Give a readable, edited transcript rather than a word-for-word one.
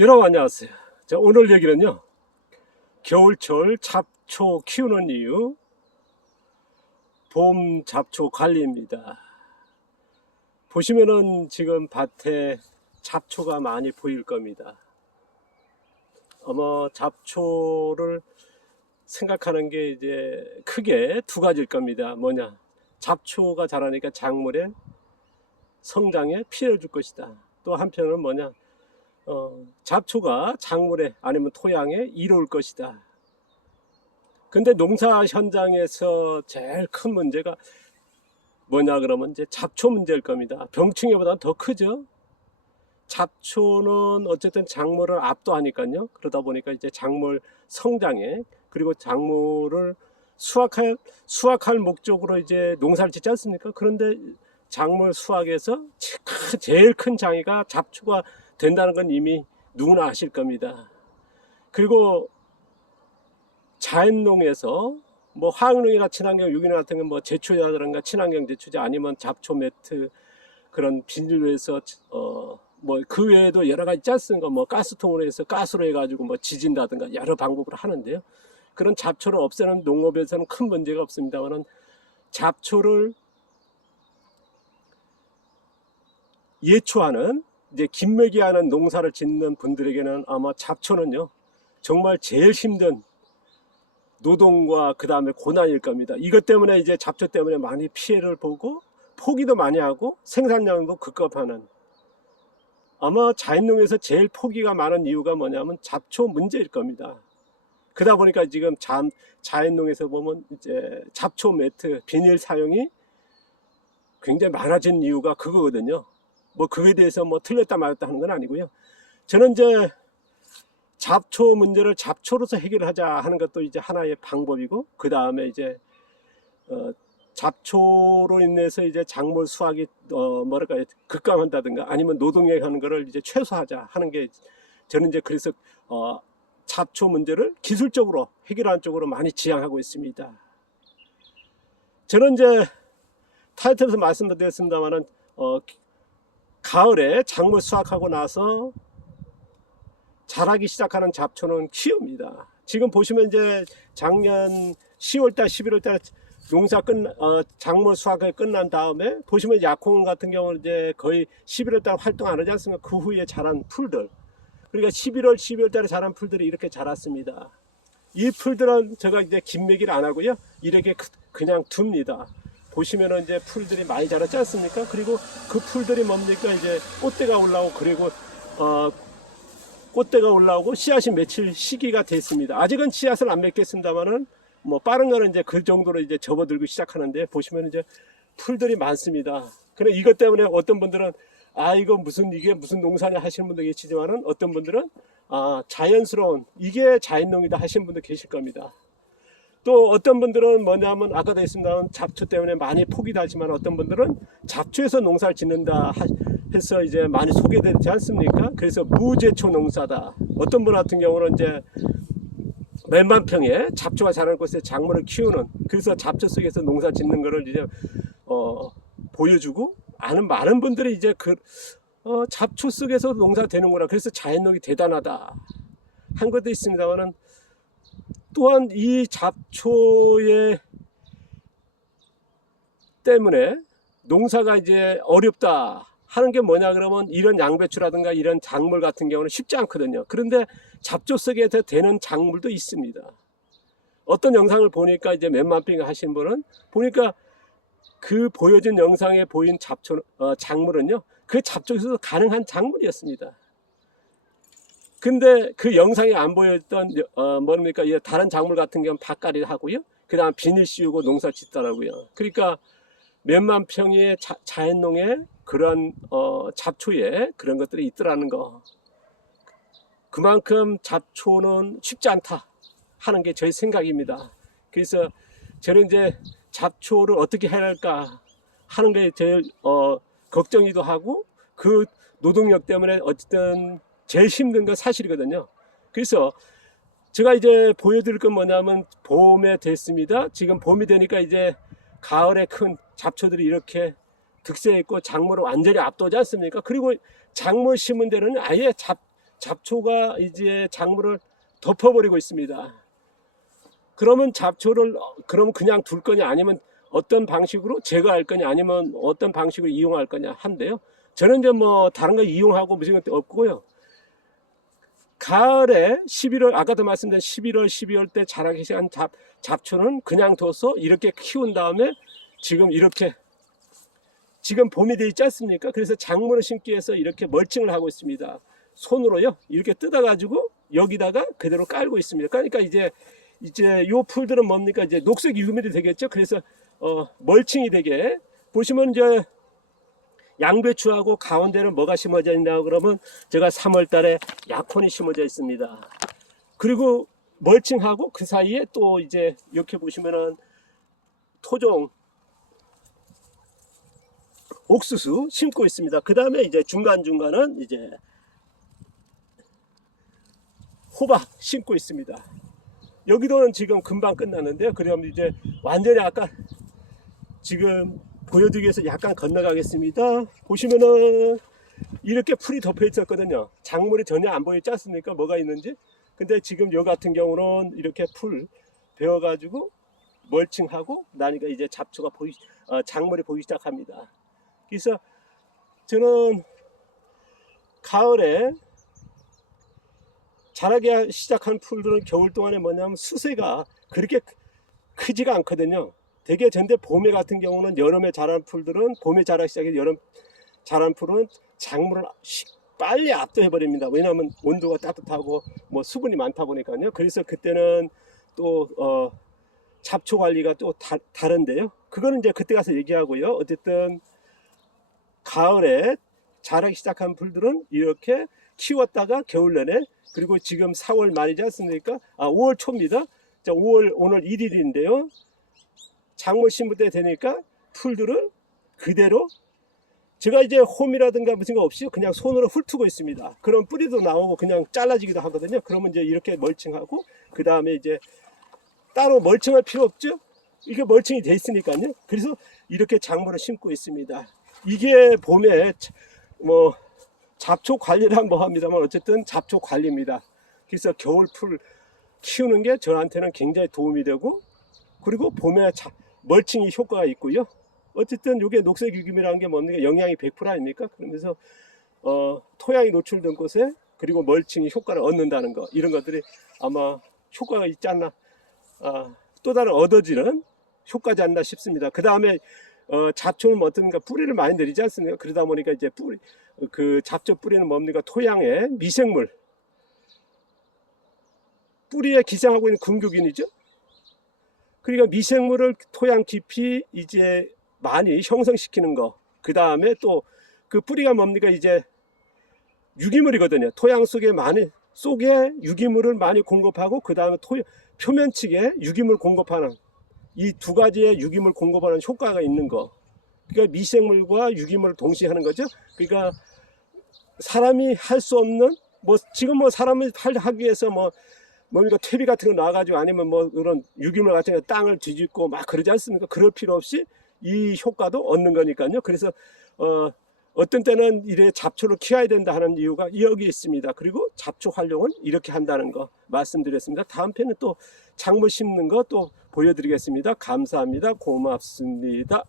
여러분 안녕하세요. 자, 오늘 얘기는요, 겨울철 잡초 키우는 이유, 봄 잡초 관리입니다. 보시면은 지금 밭에 잡초가 많이 보일 겁니다. 아마 잡초를 생각하는 게 이제 크게 두 가지일 겁니다. 뭐냐, 잡초가 자라니까 작물의 성장에 피해를 줄 것이다. 또 한편은 뭐냐, 잡초가 작물에 아니면 토양에 이로울 것이다. 근데 농사 현장에서 제일 큰 문제가 뭐냐 그러면 이제 잡초 문제일 겁니다. 병충해보다 더 크죠. 잡초는 어쨌든 작물을 압도하니까요. 그러다 보니까 이제 작물 성장에, 그리고 작물을 수확할 목적으로 이제 농사를 짓지 않습니까? 그런데 작물 수확에서 제일 큰 장애가 잡초가 된다는 건 이미 누구나 아실 겁니다. 그리고 자연농에서 뭐 화학농이나 친환경 유기농 같은 건 뭐 제초제라든가 친환경 제초제 아니면 잡초 매트, 그런 비닐로 해서 뭐 그 외에도 여러 가지 있지 않습니까? 뭐 가스통으로 해서 가스로 해가지고 뭐 지진다든가 여러 방법으로 하는데요. 그런 잡초를 없애는 농업에서는 큰 문제가 없습니다만은 잡초를 예초하는, 이제 김매기하는 농사를 짓는 분들에게는 아마 잡초는요 정말 제일 힘든 노동과 그 다음에 고난일 겁니다. 이것 때문에 이제 잡초 때문에 많이 피해를 보고 포기도 많이 하고 생산량도 급급하는, 아마 자연농에서 제일 포기가 많은 이유가 뭐냐면 잡초 문제일 겁니다. 그러다 보니까 지금 자연농에서 보면 이제 잡초 매트, 비닐 사용이 굉장히 많아진 이유가 그거거든요. 뭐 그거에 대해서 뭐 틀렸다 맞았다 하는 건 아니고요. 저는 이제 잡초 문제를 잡초로서 해결하자 하는 것도 이제 하나의 방법이고, 그 다음에 이제 잡초로 인해서 이제 작물 수확이 뭐랄까 급감한다든가 아니면 노동력 하는 거를 이제 최소화하자 하는 게, 저는 이제 그래서 잡초 문제를 기술적으로 해결하는 쪽으로 많이 지향하고 있습니다. 저는 이제 타이틀에서 말씀드렸습니다만은 가을에 작물 수확하고 나서 자라기 시작하는 잡초는 키웁니다. 지금 보시면 이제 작년 10월달, 11월달 농사 작물 수확이 끝난 다음에 보시면 약콩 같은 경우는 이제 거의 11월달 활동 안 하지 않습니까? 그 후에 자란 풀들. 그러니까 11월, 12월달에 자란 풀들이 이렇게 자랐습니다. 이 풀들은 제가 이제 김매기를 안 하고요. 이렇게 그냥 둡니다. 보시면은 이제 풀들이 많이 자랐지 않습니까? 그리고 그 풀들이 뭡니까? 이제 꽃대가 올라오고, 그리고 꽃대가 올라오고 씨앗이 맺힐 시기가 됐습니다. 아직은 씨앗을 안 맺겠습니다만은 뭐 빠른 거는 이제 그 정도로 이제 접어들고 시작하는데, 보시면 이제 풀들이 많습니다. 그래 이것 때문에 어떤 분들은 이게 무슨 농사냐 하시는 분도 계시지만은, 어떤 분들은 자연스러운, 이게 자연농이다 하시는 분도 계실 겁니다. 또 어떤 분들은 뭐냐면 아까도 했습니다만 잡초 때문에 많이 포기도 하지만, 어떤 분들은 잡초에서 농사를 짓는다 해서 이제 많이 소개되지 않습니까? 그래서 무제초 농사다. 어떤 분 같은 경우는 이제 몇만 평에 잡초가 자라는 곳에 작물을 키우는, 그래서 잡초 속에서 농사 짓는 거를 이제 보여주고, 아는 많은 분들이 이제 잡초 속에서 농사 되는구나, 그래서 자연농이 대단하다 한 것도 있습니다만은, 또한 이 잡초에 때문에 농사가 이제 어렵다 하는 게 뭐냐 그러면, 이런 양배추라든가 이런 작물 같은 경우는 쉽지 않거든요. 그런데 잡초 속에 되는 작물도 있습니다. 어떤 영상을 보니까 이제 몇만 평 하신 분은 보니까 그 보여진 영상에 보인 작물은요, 그 잡초에서 가능한 작물이었습니다. 근데 그 영상에 안 보였던 뭡니까, 다른 작물 같은 경우는 밭갈이 하고요, 그 다음 비닐 씌우고 농사 짓더라고요. 그러니까 몇만 평의 자연농에 그런 잡초에 그런 것들이 있더라는 거, 그만큼 잡초는 쉽지 않다 하는 게 저희 생각입니다. 그래서 저는 이제 잡초를 어떻게 해야 할까 하는 게 제일 걱정이기도 하고, 그 노동력 때문에 어쨌든 제일 힘든 건 사실이거든요. 그래서 제가 이제 보여드릴 건 뭐냐면, 봄에 됐습니다. 지금 봄이 되니까 이제 가을에 큰 잡초들이 이렇게 득세했고 작물을 완전히 압도하지 않습니까? 그리고 작물 심은 데는 아예 잡초가 이제 작물을 덮어버리고 있습니다. 그러면 잡초를 그러면 그냥 둘 거냐, 아니면 어떤 방식으로 제거할 거냐, 아니면 어떤 방식으로 이용할 거냐 한데요. 저는 이제 뭐 다른 거 이용하고 무슨 것도 없고요. 가을에 11월, 아까도 말씀드린 11월, 12월 때 자라기 시작한 잡초는 그냥 둬서 이렇게 키운 다음에 지금 이렇게 지금 봄이 되어 있지 않습니까? 그래서 작물을 심기 위해서 이렇게 멀칭을 하고 있습니다. 손으로요, 이렇게 뜯어가지고 여기다가 그대로 깔고 있습니다. 그러니까 이제 요 풀들은 뭡니까? 이제 녹색 유기물이 되겠죠. 그래서 멀칭이 되게 보시면 이제 양배추하고 가운데는 뭐가 심어져 있냐 그러면 제가 3월 달에 약혼이 심어져 있습니다. 그리고 멀칭하고 그 사이에 또 이제 이렇게 보시면은 토종 옥수수 심고 있습니다. 그 다음에 이제 중간중간은 이제 호박 심고 있습니다. 여기도는 지금 금방 끝났는데요. 그럼 이제 완전히 아까 지금 보여드리기 위해서 약간 건너가겠습니다. 보시면은 이렇게 풀이 덮여 있었거든요. 작물이 전혀 안 보이지 않습니까? 뭐가 있는지. 근데 지금 여 같은 경우는 이렇게 풀 베어가지고 멀칭하고 나니까 이제 잡초가 작물이 보이기 시작합니다. 그래서 저는 가을에 자라기 시작한 풀들은 겨울 동안에 뭐냐면 수세가 그렇게 크지가 않거든요. 대개 전대 봄에 같은 경우는 여름에 자란 풀들은 봄에 자라기 시작해 여름 자란 풀은 작물을 빨리 압도해 버립니다. 왜냐하면 온도가 따뜻하고 뭐 수분이 많다 보니까요. 그래서 그때는 또 잡초 관리가 또 다른데요. 그거는 이제 그때 가서 얘기하고요. 어쨌든 가을에 자라기 시작한 풀들은 이렇게 키웠다가 겨울 내내, 그리고 지금 4월 말이지 않습니까? 5월 초입니다. 자, 5월 오늘 1일인데요. 작물 심을 때 되니까 풀들을 그대로 제가 이제 홈이라든가 무슨 거 없이 그냥 손으로 훑고 있습니다. 그럼 뿌리도 나오고 그냥 잘라지기도 하거든요. 그러면 이제 이렇게 멀칭하고 그 다음에 이제 따로 멀칭할 필요 없죠. 이게 멀칭이 돼 있으니까요. 그래서 이렇게 작물을 심고 있습니다. 이게 봄에 뭐 잡초 관리란 뭐 합니다만 어쨌든 잡초 관리입니다. 그래서 겨울 풀 키우는 게 저한테는 굉장히 도움이 되고, 그리고 봄에 멀칭이 효과가 있고요. 어쨌든 이게 녹색 유기물이라는 게 뭡니까? 영양이 100% 아닙니까? 그러면서 토양이 노출된 곳에 그리고 멀칭이 효과를 얻는다는 거, 이런 것들이 아마 효과가 있지 않나, 또 다른 얻어지는 효과지 않나 싶습니다. 그 다음에 잡초는 뭐 어떤가 뿌리를 많이 내리지 않습니까? 그러다 보니까 이제 그 잡초 뿌리는 뭡니까? 토양에 미생물, 뿌리에 기생하고 있는 금교균이죠. 그러니까 미생물을 토양 깊이 이제 많이 형성시키는 거. 그 다음에 또 그 뿌리가 뭡니까? 이제 유기물이거든요. 토양 속에 유기물을 많이 공급하고, 그 다음에 표면측에 유기물 공급하는, 이 두 가지의 유기물 공급하는 효과가 있는 거. 그러니까 미생물과 유기물을 동시에 하는 거죠. 그러니까 사람이 할 수 없는, 뭐 지금 뭐 사람이 하기 위해서 뭡니까? 퇴비 같은 거 놔가지고 아니면 뭐 그런 유기물 같은 거 땅을 뒤집고 막 그러지 않습니까? 그럴 필요 없이 이 효과도 얻는 거니까요. 그래서 어떤 때는 이래 잡초를 키워야 된다 하는 이유가 여기 있습니다. 그리고 잡초 활용은 이렇게 한다는 거 말씀드렸습니다. 다음 편은 또 작물 심는 거 또 보여드리겠습니다. 감사합니다. 고맙습니다.